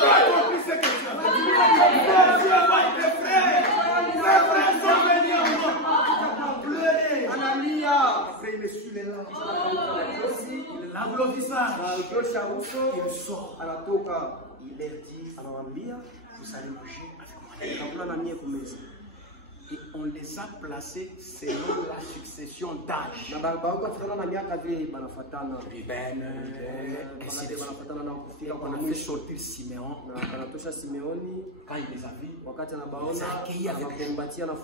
compris ce que tu as fait. Je vois tes frères. Mes frères sont venus à moi. Pleurer. Après, il essuie les larmes. L'applaudissage. Il sort. Il leur dit, vous allez manger avec moi. Et on les a placés selon la succession d'âge. Ruben, ainsi de suite. Donc on a fait sortir Siméon. Quand il les a vus, ils les a accueillis avec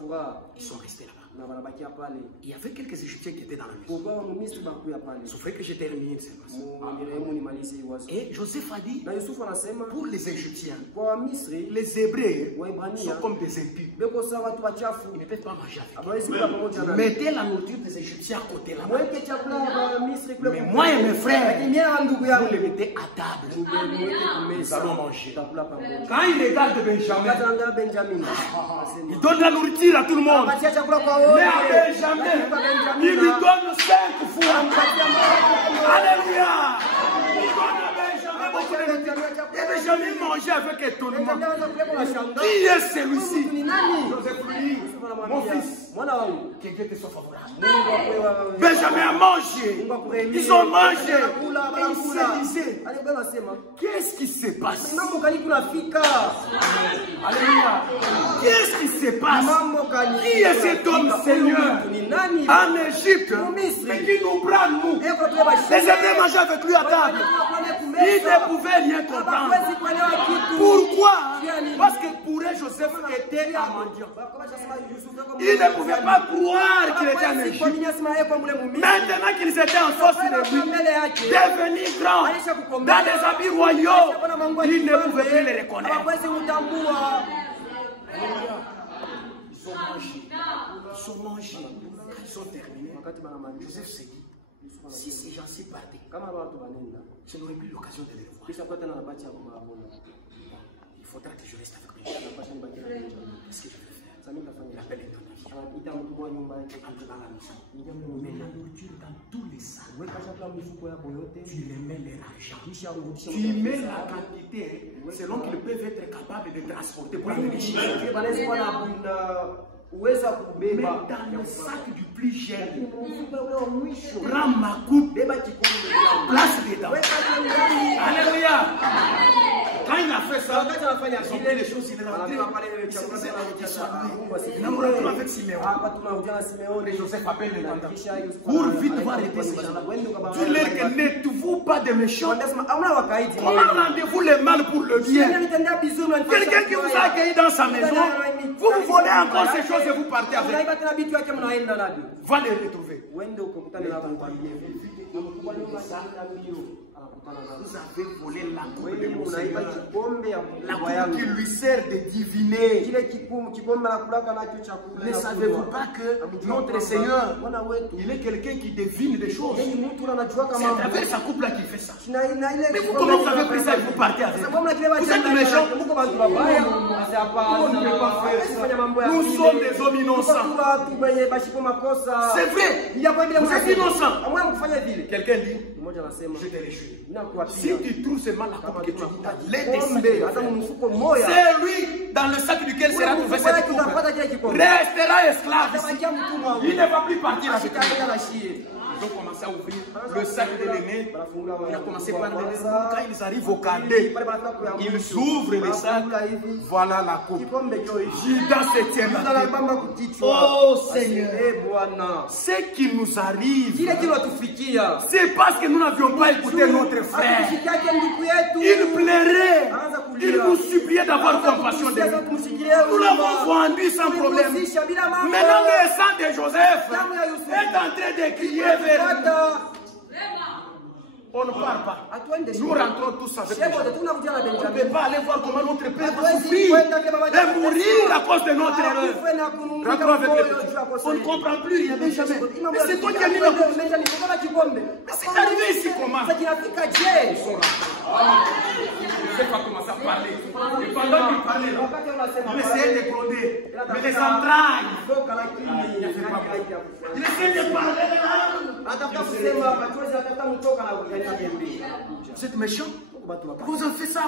joie. Ils sont restés là-bas. Il y avait quelques Égyptiens qui étaient dans la maison. Sauf que je termine. Et Joseph a dit, pour les Égyptiens, les Hébreux sont comme des impurs. Ils ne peuvent pas manger avec eux. Mettez la nourriture des Égyptiens à côté là-bas. Mais moi et mes frères, vous les mettez à table. Nous allons manger. Quand il regarde Benjamin, il donne la nourriture à tout le monde. Mais à Benjamin, il lui donne 5 fois. Alléluia. Il donne à Benjamin beaucoup de nourriture. Et Benjamin mangeait avec étonnement. Qui est celui-ci? Joseph lui, mon fils, que Dieu te soit favorable. Benjamin a mangé. Ils ont mangé. Et ils se disaient, qu'est-ce qui se passe? Alléluia. Qu'est-ce qui se passe? Qui est cet homme, Seigneur, en Égypte, mais qui nous prend, nous? Les Hébreux mangeaient avec lui à table. Ils ne pouvaient rien comprendre. Pourquoi? Parce que pour eux, Joseph était un mendiant. Ils ne pouvaient pas croire qu'il était en Égypte. Maintenant qu'ils étaient en force de lui, devenus grands, dans des habits royaux, ils ne pouvaient plus les reconnaître. Ils ont mangé. Quand ils ont terminé, Joseph s'est dit, si ces gens-ci partaient, je n'aurais plus l'occasion de les voir. Il faudra que je reste avec lui. Qu'est-ce que je vais faire? Il appelle les temps. Entre dans la maison. Mets la nourriture dans tous les sacs. Tu les mets les argent. Tu mets la quantité selon qu'ils peuvent être capables de transporter pour amener chez eux. Mets dans le sac du plus cher. Prends ma coupe. Place dedans. Alléluia. Quand il a fait ça, ils ont fait les choses, il a dit, avec Siméon. Et Joseph appelle les tantans. Cours vite voir les ces gens-là. Tu leur dis, n'êtes-vous pas des méchants? Comment rendez-vous le mal pour le bien? Quelqu'un qui vous a accueilli dans sa maison, vous vous volez encore ces choses et vous partez avec. Va les retrouver. Vous avez volé la coupe de mon Seigneur, la coupe qui lui sert de diviner. Ne savez-vous pas que notre Seigneur, il est quelqu'un qui devine des choses? C'est à travers sa coupe là qu'il fait ça. Mais vous, comment vous avez pris ça et vous partez avec? Vous êtes méchants? On ne peut pas faire ça. Nous sommes des hommes innocents. C'est vrai. Vous êtes innocents. Quelqu'un dit, je t'ai réjoui. Si tu trouves seulement la coupe que tu dis, c'est lui dans le sac duquel sera trouvé cette coupe restera esclave ici. Il ne va plus partir avec nous. Ils ont commencé à ouvrir le sac de l'aîné. Il a commencé par le quand ils arrivent au cadet, ils ouvrent le sac. Voilà la coupe. Judas se tient la tête. Oh Seigneur, ce qui nous arrive, c'est parce que nous n'avions pas écouté notre frère. Il pleurait, il nous suppliait d'avoir compassion de nous. Nous l'avons vendu sans problème. Maintenant le sang de Joseph est en train de crier vers nous. On ne part pas. Nous rentrons tous avec nous. On ne peut pas aller voir comment notre père va souffrir et mourir à cause de notre erreur. Rentrons avec les petits. On ne comprend plus rien, Benjamin. Mais c'est toi qui as mis la coupe. Mais c'est arrivé ici comment? Joseph a commencé à parler. Et pendant qu'il parlait, il essayait de gronder. Mais les entrailles, il essayait de parler. Vous êtes méchant? Vous en faites ça.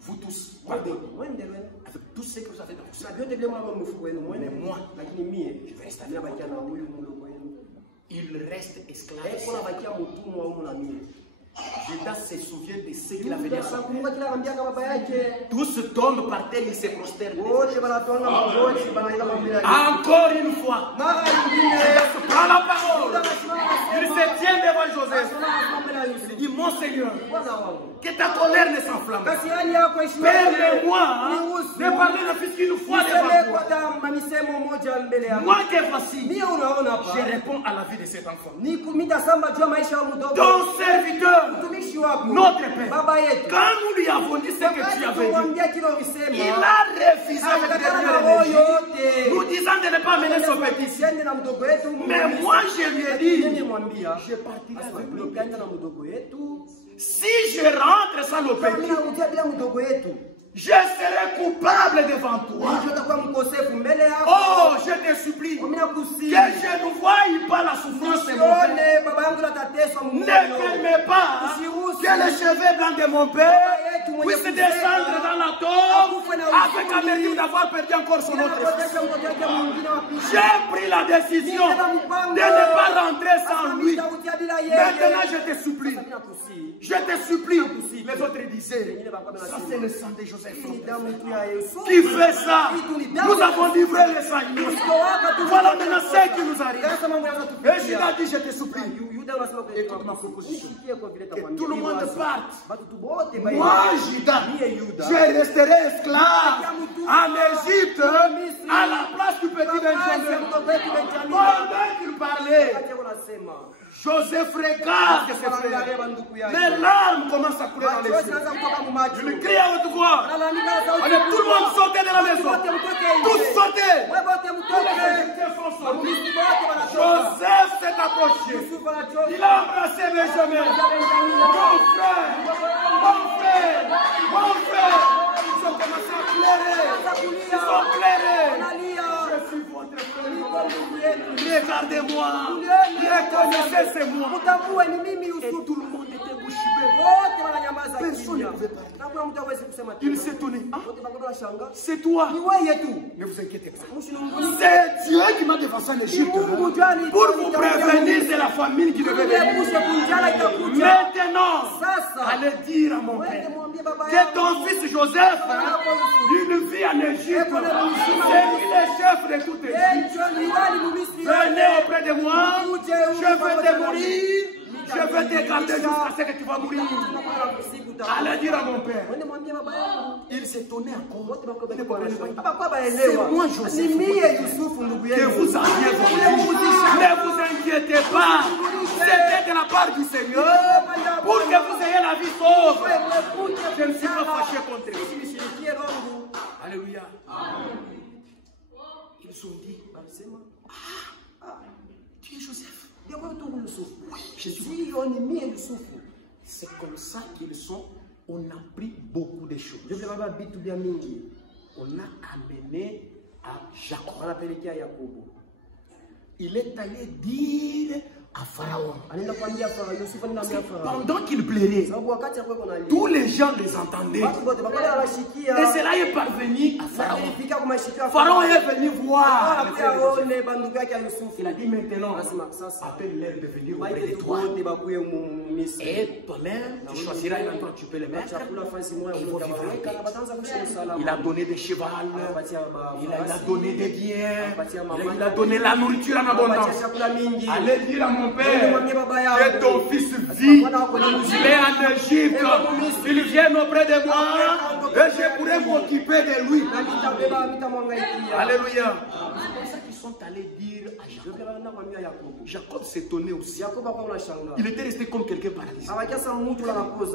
Vous tous, avec tout ce que vous avez dans vous. Mais moi, je vais rester avec vous. Il reste esclave. Judas se souvient de ce qu'il avait dit. Tous tombent par terre, ils se prosternent. Encore une fois, prends la parole. Il se tient devant Joseph. Il dit, mon Seigneur, que ta colère ne s'enflamme. Permets-moi de parler de fils une fois devant toi. Moi qui est facile, je réponds à la vie de cet enfant. Ton serviteur, notre Père, quand nous lui avons dit ce que tu avais dit, il a refusé le dernier énergie, nous disant de ne pas mener son petit. Mais moi je lui ai dit, je partirai avec le petit. Si je rentre sans le petit, je serai coupable devant toi. Oh, je te supplie que je ne voie pas la souffrance de mon père. Ne permets pas que les cheveux blancs de mon père puissent descendre dans la tombe avec l'amertume d'avoir perdu encore son autre fils. J'ai pris la décision de ne pas rentrer sans lui. Maintenant, je te supplie. Je te supplie. Les autres disaient, ça c'est le sang de Joseph. Qui fait ça? Nous avons livré le sang. Voilà maintenant ce qui nous arrive. Et Judas dit, je te supplie. Écoute ma proposition. Que tout le monde parte. Moi, Judas, je resterai esclave en Égypte à la place du petit Benjamin. Pendant qu'il parlait, Joseph regarde ses frères. Les larmes commencent à couler dans les yeux. Je le crie à haute voix. Allez, tout le monde sortez de la maison. Tous sortez. Joseph s'est approché. Il a embrassé Benjamin. Mon frère, mon frère, mon frère. Ils ont commencé à pleurer. Ils ont pleuré. Je suis votre frère. Regardez-moi. Reconnaissez, c'est moi. Et tout le monde était bouche bée. Personne ne pouvait parler. Il s'est étonné. Ah, c'est toi. Ne vous inquiétez pas. C'est Dieu qui m'a dévancé en Égypte pour vous prévenir de la famine qui devait venir. Maintenant, allez dire à mon père que ton fils Joseph, il vit en Égypte. C'est lui le chef de toute Égypte. Venez auprès de moi. Je vais te mourir. Je vais te garder jusqu'à ce que tu vas mourir. Allez dire à mon père. Il s'étonnait encore. C'est moi, Joseph, que vous aviez vendu. Ne vous inquiétez pas. C'était de la part du Seigneur pour que vous ayez la vie sauve. Je ne suis pas fâché contre vous. Alléluia. Ils sont dit, tu es Joseph. Je suis c'est comme ça qu'ils sont. On a pris beaucoup de choses. On a amené à Jacob. Il est allé dire à Pharaon. Pendant qu'il plairait, tous les gens les entendaient. Et cela est parvenu à Pharaon. Pharaon est venu voir. Il a dit maintenant, appelle-les de venir auprès de toi. Et toi-même, tu choisiras un endroit où tu peux les mettre. Et ils vont vivre en paix. Il a donné des chevaux, il a donné des biens, il a donné la nourriture en abondance. Allez dire à mon père que ton fils vit. Il est en Égypte. Il vient auprès de moi et je pourrais m'occuper de lui. Alléluia. Ils sont allés dire à Jacob. Jacob s'étonnait aussi. Il était resté comme quelqu'un paralysé.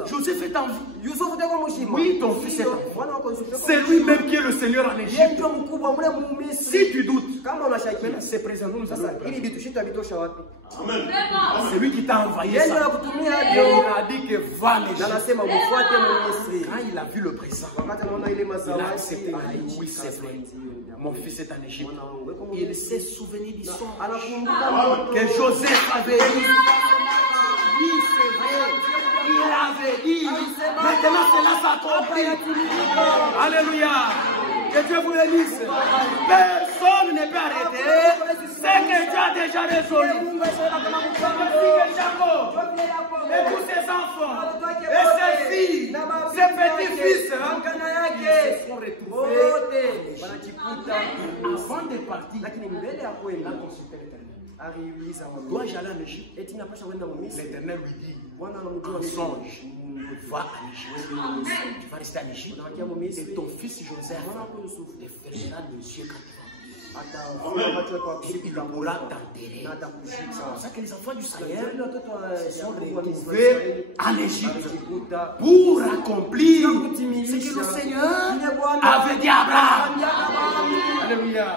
Joseph est en vie. Oui, ton fils est en vie. C'est lui-même qui est le Seigneur en Égypte. Si tu doutes, c'est présent. C'est lui qui t'a envoyé ça. Et il a dit que va l'Égypte. Quand il a vu le présent, il a accepté. Oui, c'est vrai. Mon fils est en Égypte. Il s'est souvenu du son que Joseph avait dit. Oui, c'est avait dit, maintenant cela s'accomplit. Alléluia. Que Dieu vous bénisse. Personne ne peut arrêter ce que Dieu a déjà résolu. Jacob et tous ses enfants et ses filles, ses petits-fils sont retrouvés avant de partir. Dois-je aller en Égypte? L'Éternel lui dit, en songe, va en Égypte. Tu vas rester en Égypte et ton fils Joseph te fermera les yeux quand il pourra t'enterrer. C'est pour ça que les enfants du Sahel se sont retrouvés en Égypte pour accomplir ce que le Seigneur avait dit à Abraham. Alléluia.